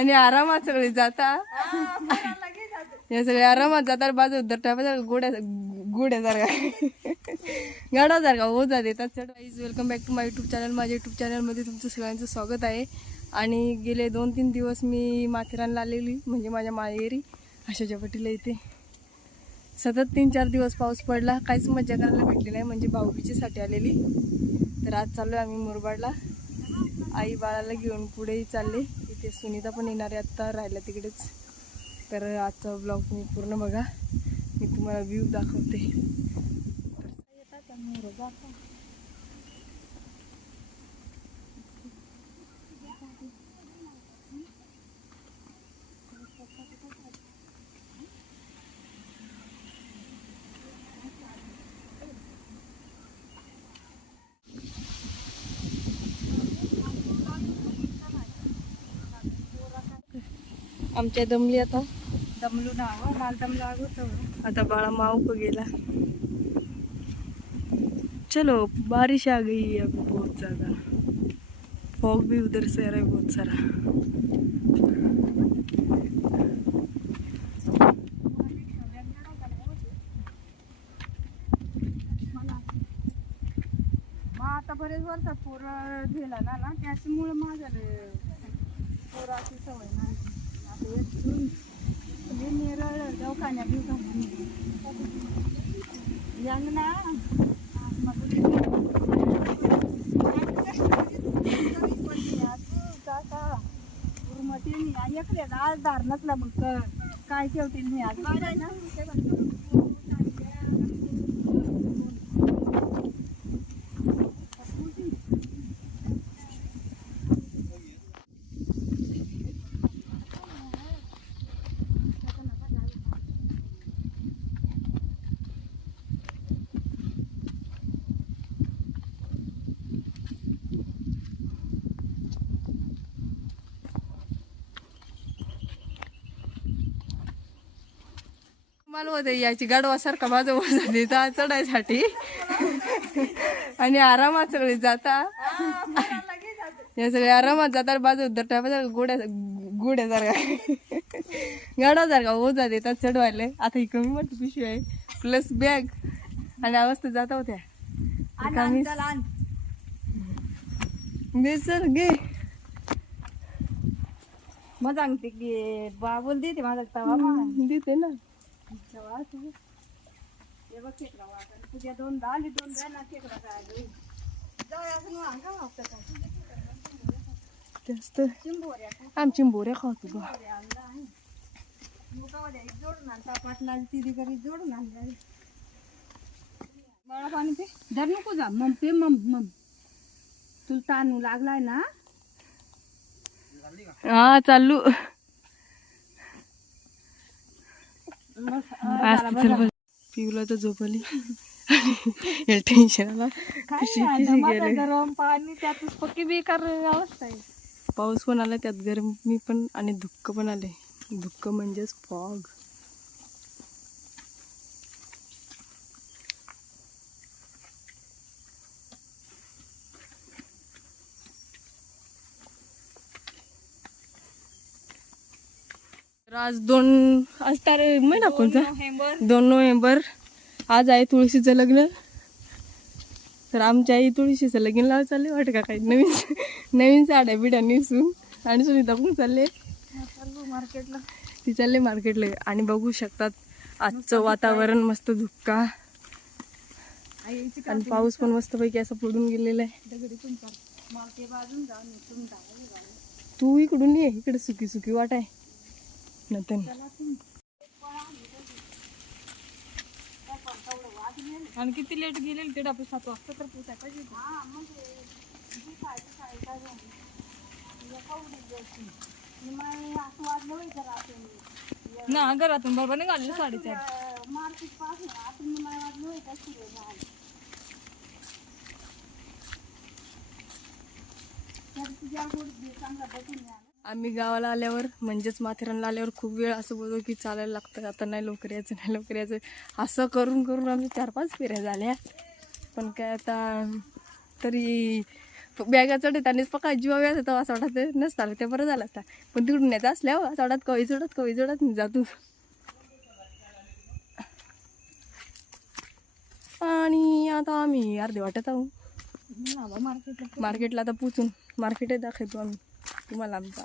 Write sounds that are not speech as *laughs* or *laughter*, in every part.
आणि आरामात सगळे जाता या सगळे आरामात जातात बाजू टाकायचा गोड्या गोड्यासारखा गाडासारखा हो देतात चढ welcome back to my YouTube channel माझ्या युट्यूब चॅनलमध्ये तुमचं सगळ्यांचं स्वागत आहे. आणि गेले दोन तीन दिवस मी माथेरानला आलेली म्हणजे माझ्या माहेरी आशाच्या पटीला इथे. सतत तीन चार दिवस पाऊस पडला. काहीच मजा करायला भेटली नाही म्हणजे भाऊबीचीसाठी आलेली. तर आज चाललो आहे आम्ही मुरबाडला. आई बाळाला घेऊन पुढेही चालले. ते सुनीता पण येणार आहे आत्ता राहिला तिकडेच. तर आजचा ब्लॉग तुम्ही पूर्ण बघा. मी तुम्हाला व्ह्यू दाखवते. आमच्या दमली आता. दमलू ना मला दम लागत आता बाळा माऊ गेला. चलो बारिश आ गई है अब बहुत ज़्यादा. फॉग भी उधर से आ रहा है बहुत सारा. आता बरेच वर्षात पोर गेला ना ना त्याच्यामुळे माझ्या पोराची सवय नाही आता एक जून हे नेरळ दवाखान्यात घेऊ यांग ना इकडे आज दार नसला मग काय ठेवतील मी आज ना होते याची गाडवासारखा माझं वजन देता चढायसाठी. आणि आरामात सगळे जाता. या सगळे आरामात जातात बाजू टाकायचा गोड्या गोड्यासारखा. गाडासारखा ओझा देतात चढवायला. आता ही कमी मोठी पिशवी आहे प्लस बॅग आणि अवस्था जाता होत्या. सर घे मग सांगते की बाबूल देते माझा तवा मा. देते ना. तवा तू. हे बघ. तुझ्या आली ना काय गं. जाऊ असं मग अंगा वापरत काय. जास्त चिंबोऱ्या का? आम चिंबोऱ्या खातो बा चिंबोऱ्या आणला आहे. मुगामध्ये एक जोडून आणता पाटला तिथे घरी जोडून आणलं बाळा पाणी पे धर नको जा मम पे मम मम तुला ताणू लागलाय ना हा चालू मग आज. पिऊला तर झोप आली. या टेन्शन आला. गरम पाणी त्यातच पक्की बेकार अवस्था आहे. पाऊस पण आला त्यात गरमी पण आणि धुक्क पण आले. धुक्क म्हणजेच फॉग आज दोन आज तारे महिना कोणता नोव्हेंबर दोन नोव्हेंबर. आज आहे तुळशीचं लग्न. तर आमच्या आई तुळशीचं लग्न लाव चालले वाटतं का काही नवीन नवीन साड्या बिड्या नेसून. आणि सुनीता पण चालले मार्केटला ती चालले मार्केटला. आणि बघू शकतात आजचं वातावरण मस्त धुक्का. आणि पाऊस पण मस्तपैकी असं पडून गेलेला आहे. तू इकडून ये. इकडे सुकी सुकी वाट आहे. नतन आणि किती लेट गेलेली ते डबे सात वाजता तर पोचाय पाहिजे ना घरातून बरोबर नाही घालले साडेचार आम्ही गावाला आल्यावर म्हणजेच माथेरानला आल्यावर खूप वेळ असं बोलतो की चालायला लागतं आता नाही लवकर यायचं नाही लवकर यायचं. असं करून करून आमच्या चार पाच फेऱ्या झाल्या. पण काय आता तरी बॅगा चढत आणि पका जीवा व्याज होता असं वाटत. नसता ते बरं झालं असता. पण तिकडून येत असल्यावर असं वाटत कवी चढत कवी चढत जा तू आणि आता आम्ही अर्धे वाटत आहो. मार्केटला मार्केटला आता पोचून मार्केट दाखवतो आम्ही. तुम्हाला आमचा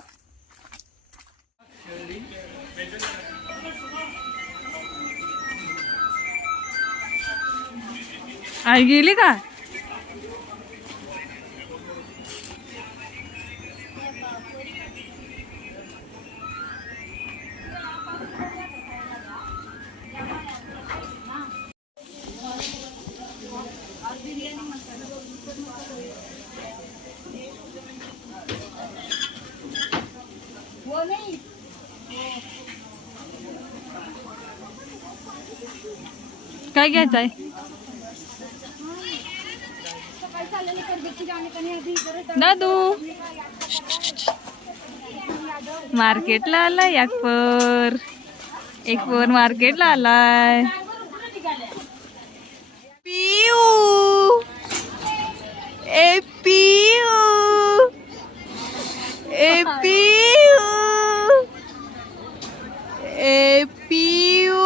आई गेली का? काय घ्यायचं आहे? दादू मार्केटला आलाय एक पर एक पर मार्केटला आलाय. पिऊ ए पिऊ ए पिऊ ए पिऊ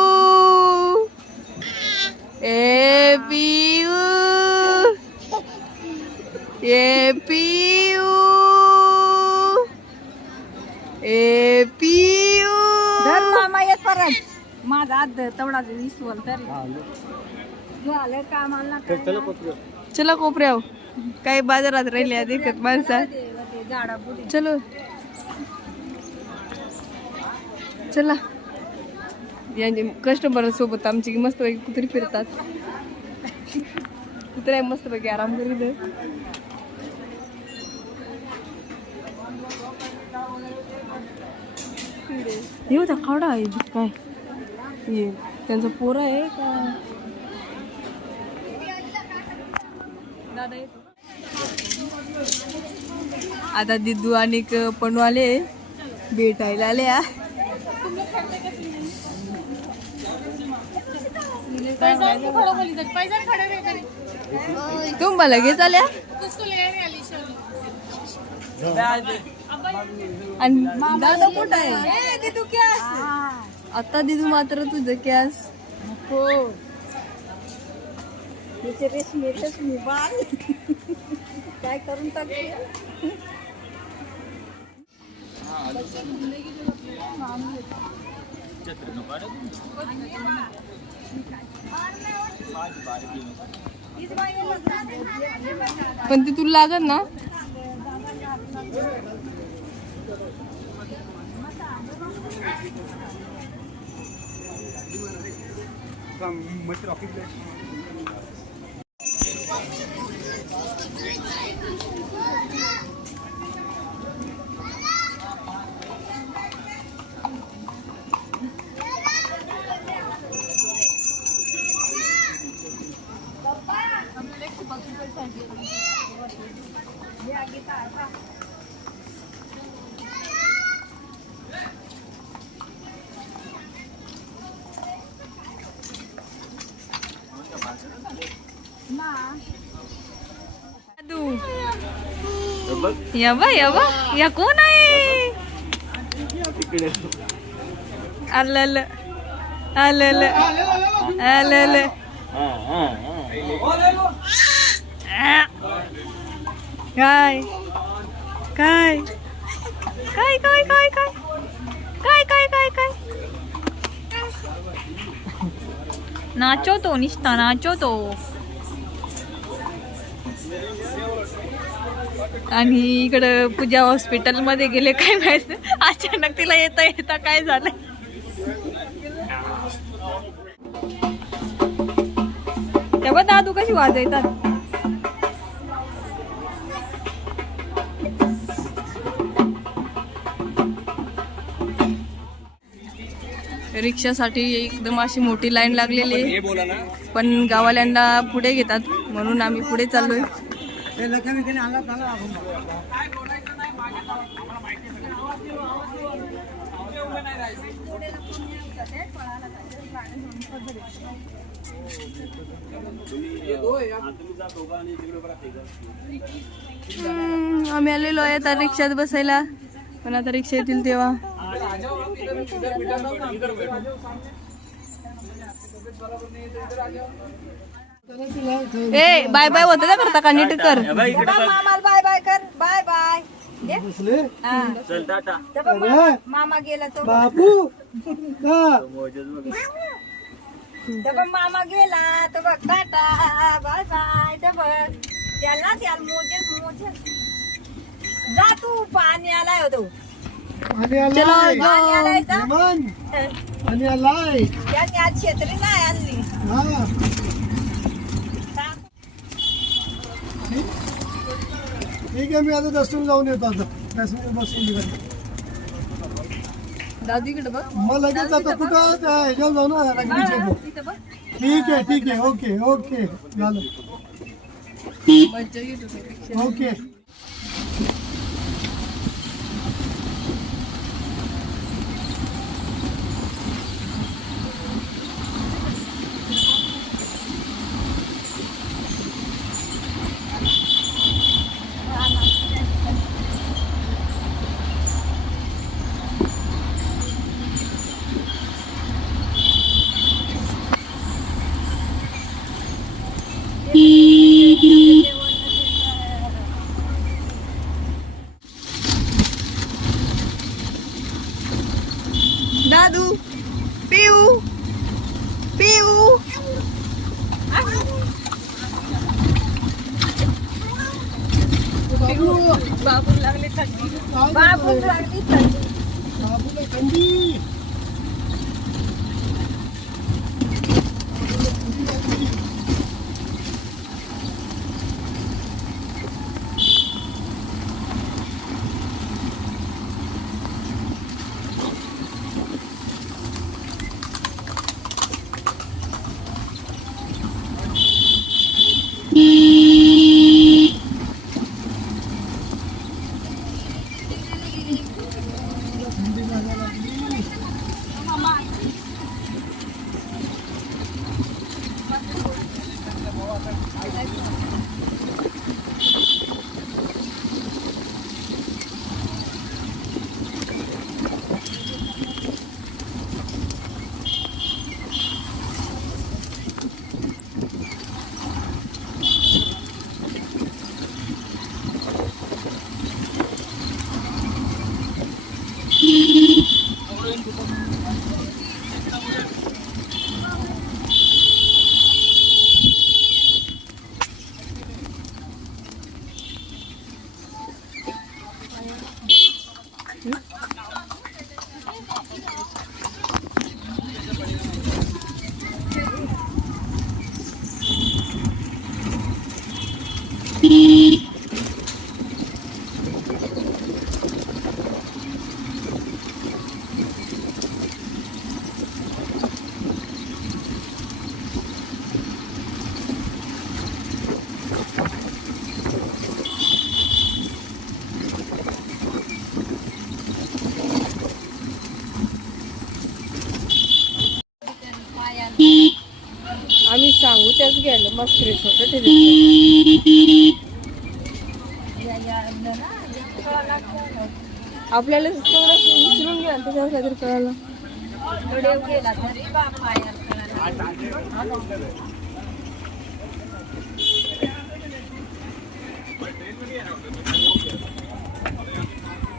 ए ए पिऊ ए पिऊ धर मामा येत परत माझा आध तेवढाच विसवल तरी झालं कामाला चला कोपऱ्याव काही बाजारात राहिले देखत माणसा. चलो. चला. यांचे कस्टमर सोबत आमची मस्त पैकी कुत्री फिरतात. कुत्र्या मस्त पैकी आराम करीत येऊ होता खावडा आहे काय? ये त्यांचं पोरं आहे का? आता दिदू आणि क- पणवाले भेटायला आल्या तुम्हाला घेत आल्या? आणि दादा कुठं आहे? आता दिदू मात्र तुझं कॅस हो काय करून पण ती तुला लागत ना? Some much rocky place. やばいやばい。や来ない。あららあららあららかい。かい。かい。かい。かい。かい。かい。かい。かい。かい。かあナチョあにしたナチョ島 आणि इकडं पूजा हॉस्पिटलमध्ये गेले काय माहीत. अचानक तिला येता येता काय झालं? तेव्हा दादू कशी वाजवतात? रिक्षासाठी एकदम अशी मोठी लाईन लागलेली आहे. पण गावाल्यांना पुढे घेतात म्हणून आम्ही पुढे चाललोय. ते लक्ष्मी आणला चांगला आम्ही आलेलो आहे आता रिक्षात बसायला. पण आता रिक्षा येतील तेव्हा. ए बाय बाय होतं का करता का? नीट कर. मामाला बाय बाय कर. Bye bye. हा. मामा- मामा गेला तो. बापू मामा गेला तर बघ टाटा. Bye bye. बघ त्याला त्याला मोजेल मोजेल जा तू पाणी आलाय होतो आणि आलाय. पाणी आलाय त्यांनी आज छत्री नाही आणली. ठीक आहे मी आता दर्शन जाऊन येतो आता. दर्शन बसून निघालो बघ. मग लगेच जातो कुठं त्या ह्याच्यावर जाऊ ना रंगीच्या इथं. बघ. ठीक आहे ठीक आहे ओके ओके झालं. मज्जा येत होती. ओके. 嗯。राहिलं मग स्क्रीनशॉट आपल्याला थोडं उचलून घ्या त्याच्यावर काहीतरी कळालं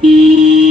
Beep.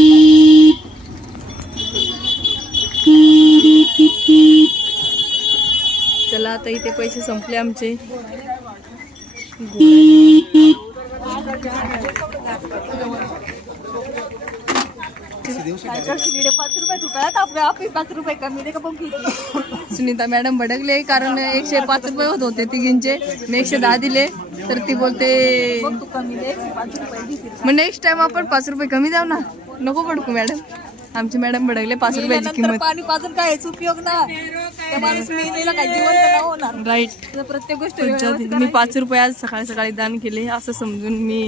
आता इथे पैसे संपले आमचे. सुनीता मॅडम भडकले कारण एकशे पाच रुपये होत होते तिघींचे. मी एकशे दहा दिले तर ती बोलते मग नेक्स्ट टाइम आपण पाच रुपये कमी द्याव ना. नको भडकू मॅडम. आमची मॅडम भडकले पाच रुपयाची किंमत. पाणी पाजून काय उपयोग ना त्या माणूस मेलेला काय? जिवंत नाही होणार? राईट तर प्रत्येक गोष्ट मी पाच रुपये आज सकाळी सकाळी दान केले असं समजून मी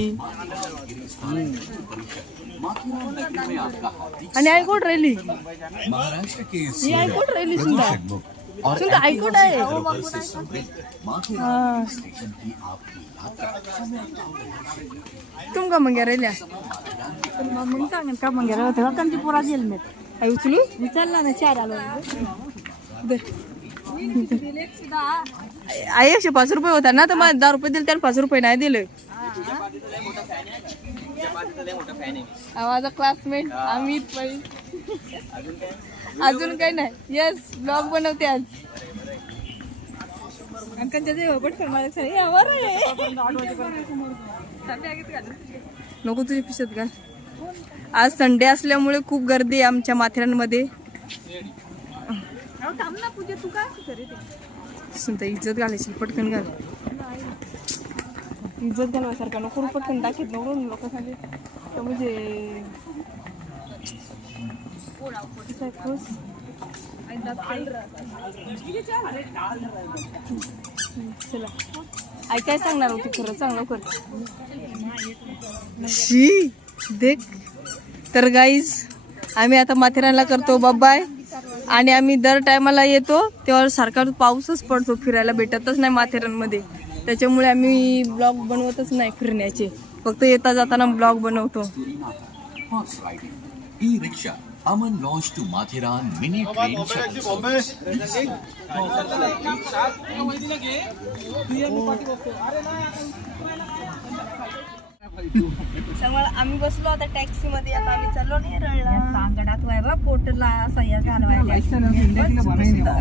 आणि ऐकून राहिली? महाराष्ट्र के ही ऐकून राहिली सुद्धा और सुद्धा ऐकून आहे? माथेरान हा. स्टेशन की आपकी यात्रा. तुम का मग राहिल्या? मग सांगेन का मग गेला होता हेल्मेट आई उचलू विचारला ना चार आलो दे. आई एकशे पाच रुपये होता ना तर मला दहा रुपये दिले त्याला पाच रुपये नाही दिले. माझा क्लासमेट अमित पै अजून काही नाही. येस ब्लॉग बनवते आज. नको तुझी पिशत घाल. आज संडे असल्यामुळे खूप गर्दी आहे आमच्या माथेरानमध्ये. अहो, थांब ना पूजा तू काय असं करे ते? सुनता इज्जत घालायची पटकन घाल. इज्जत घालवायसारखा नको पटकन दाखवत नको लोक सांगे तर म्हणजे? चला. आई काय सांगणार होती? खरं सांग लवकर. शी देख. तर गाईज आम्ही आता माथेरानला करतो. बाय आणि आम्ही दर टायमाला येतो तेव्हा सारखा पाऊसच पडतो फिरायला भेटतच नाही माथेरानमध्ये. त्याच्यामुळे आम्ही ब्लॉग बनवतच नाही फिरण्याचे. फक्त येता जाताना ब्लॉग बनवतो. E Aman launch to Matheran mini train shuttle त्यामुळे आम्ही बसलो आता टॅक्सी मध्ये आता आम्ही चाललो नेरळला. तांगडात व्हायला पोटला असा या घालवायला.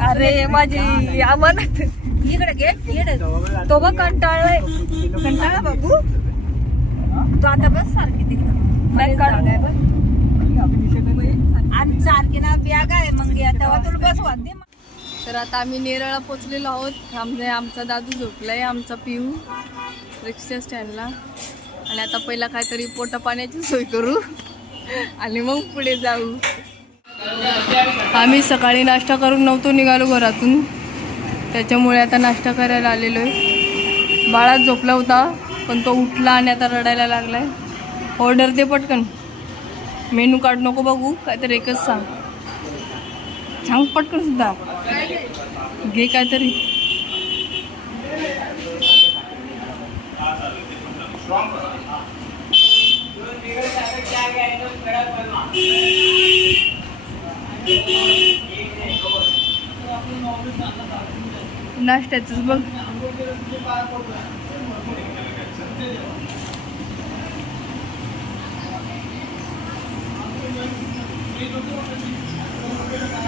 अरे माझी अमनात इकडे घे इकडे. तो बघ कंटाळलाय. कंटाळा बाबू. तो आता बस सारखी तिकडं. आणि सारखी ना बॅग आहे. मग तेव्हा तुला बसवा दे मग. तर आता आम्ही नेरळला पोचलेलो आहोत. आमचे आमचा दादू झोपलाय. आमचा पिऊ. रिक्षा स्टँडला. आणि आता पहिला काहीतरी पोटा पाण्याची सोय करू आणि मग पुढे जाऊ. आम्ही सकाळी नाश्ता करून नव्हतो निघालो घरातून. त्याच्यामुळे आता नाश्ता करायला आलेलो आहे. बाळा झोपला होता पण तो उठला आणि आता रडायला लागलाय. ऑर्डर दे पटकन. मेनू कार्ड नको बघू काहीतरी एकच सांग. सांग पटकन सुद्धा. घे काहीतरी. नाश्त्याच बघ.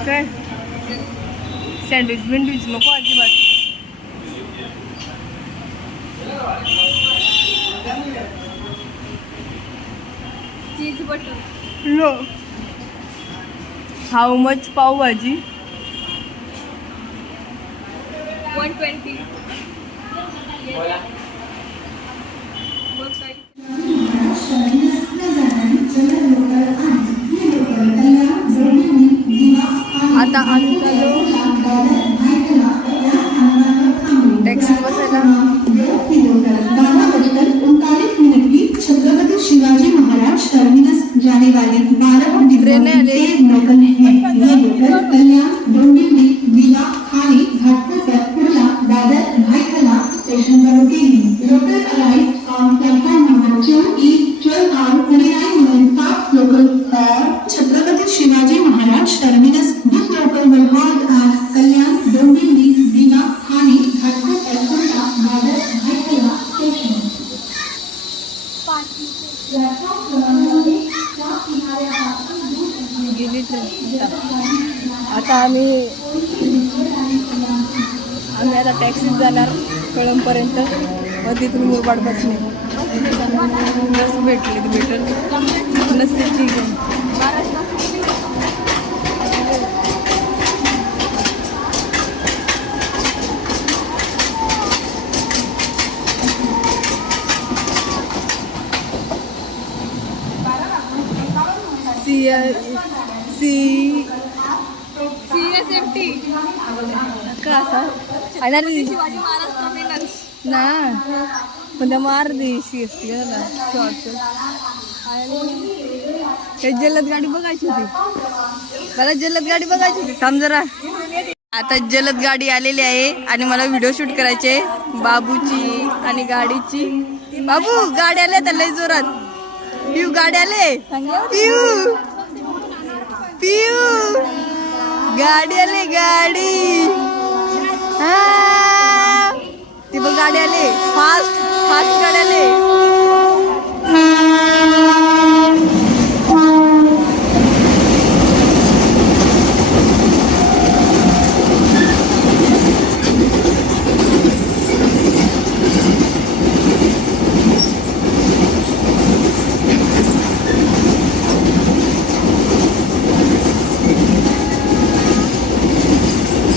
काय? सँडविच बिंडविच नको अजिबात. Cheese butter how much pav bhaji one twenty आता आम्ही चाललो कळंबपर्यंत मग तिथून मुरबाड बसणे बस भेटली ती भेटल. नसते ठीक आहे C C C S F T का असा? आणि ना? पण त्या मार दे सी हे जलद गाडी बघायची होती. मला जलद गाडी बघायची होती. थांब जरा. आता जलद गाडी आलेली आहे आणि मला व्हिडिओ शूट करायचे बाबूची आणि गाडीची. बाबू गाडी आल्या त्या लय जोरात. पिऊ गाडी आले. पिऊ पिऊ गाडी आले गाडी. हा. ती बघ गाडी आली. फास्ट फास्ट गाडी आली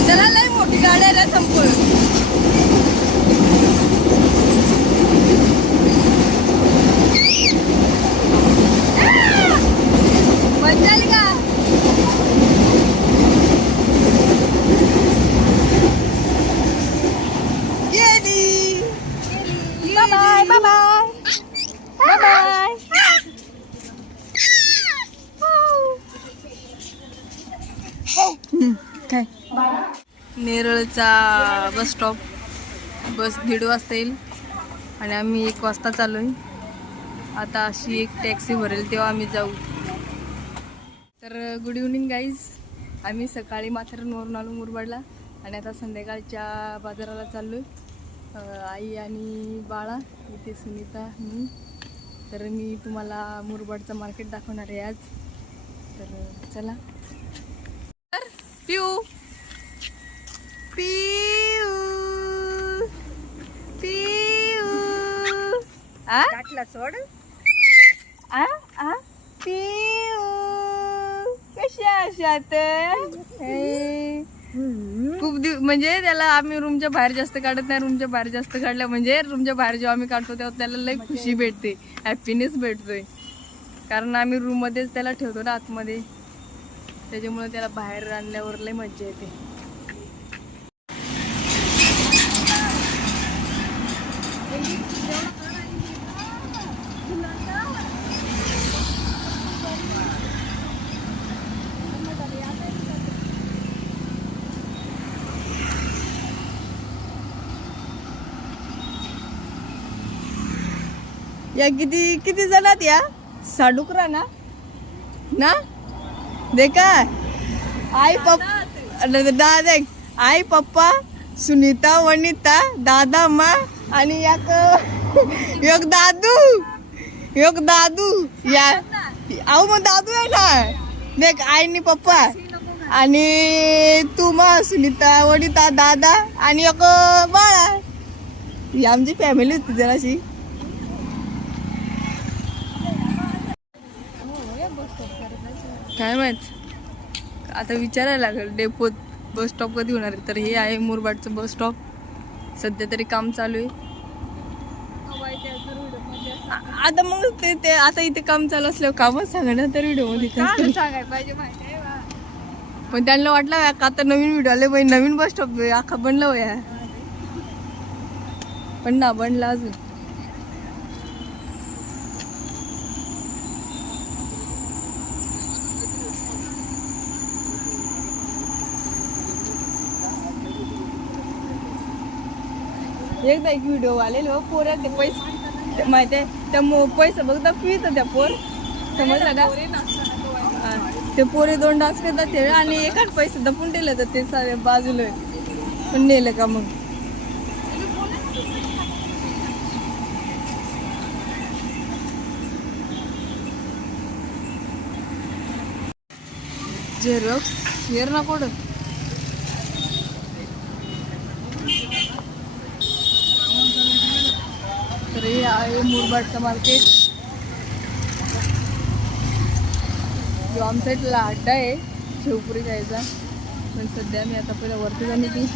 चला लय मोठी गाडी आल्या संपूर्ण मजा आली का गेली बाय बाय बाय बाय काय नेरळचा बस स्टॉप बस दीड वाजता येईल आणि आम्ही एक वाजता चालू आहे. आता अशी एक टॅक्सी भरेल तेव्हा आम्ही जाऊ. तर गुड इव्हनिंग गाईज आम्ही सकाळी माथेरानवरून आलो मुरबाडला आणि आता संध्याकाळच्या बाजाराला चाललो आहे. आई आणि बाळा इथे सुनीता मी. तर मी तुम्हाला मुरबाडचं मार्केट दाखवणार आहे आज. तर चला. तर पिऊ. पी पिऊ आ? सोड. आ? आ? पिऊ. कशा आशात हे. खूप दिव म्हणजे त्याला आम्ही रूमच्या बाहेर जास्त काढत नाही रूमच्या बाहेर जास्त काढल्या म्हणजे रूमच्या बाहेर जेव्हा आम्ही काढतो तेव्हा त्याला लई खुशी भेटते हॅपीनेस भेटतोय. कारण आम्ही रूम मध्येच त्याला ठेवतो ना आतमध्ये. त्याच्यामुळे त्याला बाहेर आणल्यावर लई मज्जा येते. या किती किती जणात या? साडुकरा ना? ना? देखा आई पप्पा दादा आई पप्पा सुनीता वनिता दादा मा आणि एक एक दादू. एक दादू. या अहो मग दादू आहे ना? देख आईनी पप्पा. आणि तू मग सुनीता वडिता दादा आणि एक बाळा ही आमची फॅमिली होती जराशी. काय माहीत? आता विचारायला लागेल डेपोत बस स्टॉप कधी होणार आहे? तर हे आहे मुरबाडचं बस स्टॉप सध्या तरी काम चालू आहे. आता मग ते ते आता इथे काम चालू असल्यावर कामच सांगा ना तर व्हिडिओमध्ये काय सांगायला पाहिजे माहिती. पण त्यांना वाटलं "या, का आता नवीन व्हिडिओ आले बाई नवीन बस स्टॉप अख्खा बनलं पण ना बनला अजून. एकदा एक व्हिडिओ आलेलो पोर ते पैसे ते माहिती आहे त्या मो पैसे बघता पित त्या पोर. समजलं का? ते पोरे दोन डान्स करतात ते आणि एकाच पैसे दपून दिले तर ते सारे बाजूला पण नेलं का मग? झेरॉक्स हेर ना कोड हे आहे मुरबाडचं मार्केट जो आमचा इथला अड्डा आहे शेवपुरी खायचा. पण सध्या मी आता पहिला वरती जाणे ती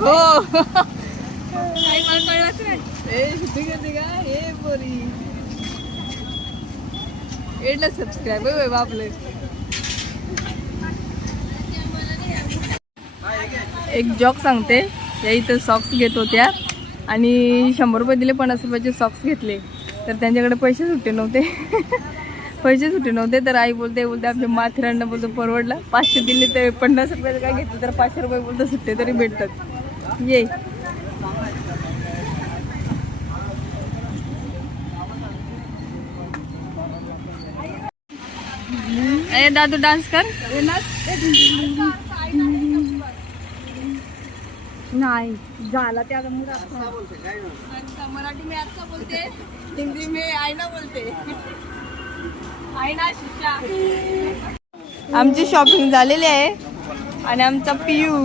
हो. काही मला कळलंच नाही ए ठीक करते का? हे पोरी. एडला सबस्क्राईब आहे बापले एक जॉक सांगते. या इथं सॉक्स घेत होत्या. आणि शंभर रुपये दिले पन्नास रुपयाचे सॉक्स घेतले. तर त्यांच्याकडे पैसे सुट्टे नव्हते. *laughs* पैसे सुट्टे नव्हते. तर आई बोलते बोलते आपल्या माथेरांना बोलतो परवडला. पाचशे दिले तर पन्नास रुपयाचं काय घेतलं? तर पाचशे रुपये बोलतो सुट्टे तरी भेटतात. ये. ए दादू डान्स कर. नाही झाला त्याला मुला मराठी में अच्छा बोलते हिंदी में आईना बोलते. आईना शिक्षा आमची शॉपिंग झालेली आहे आणि आमचा पियू.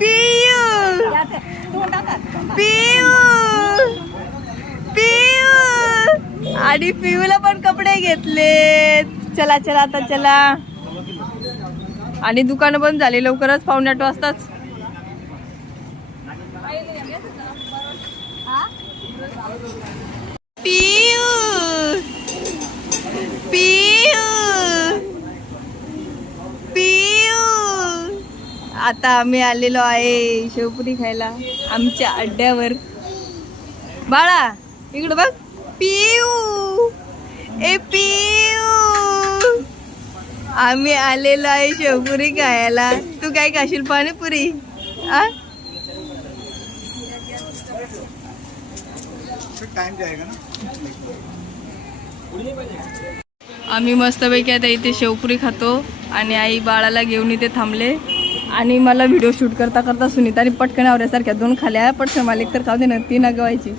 पियू! पियू! पियू! आणि पियूला पण कपडे घेतले. चला चला आता चला. आणि दुकानं पण झाली लवकरच पावणे आठ वाजताच. पियू पियू पियू आता आम्ही आलेलो आहे शेवपुरी खायला. आमच्या अड्ड्यावर. बाळा इकडं बघ. पियू. ए पियू. आम्ही आलेलो आहे शेवपुरी खायला. तू काय खाशील पाणीपुरी? आ? आम्ही मस्तपैकी आता इथे शेवपुरी खातो आणि आई बाळाला घेऊन इथे थांबले. आणि मला व्हिडिओ शूट करता करता सुनीताने पटकन आवऱ्यासारख्या दोन खाल्या. पटकन मला तर खाऊ दे ना ती ना गवायची.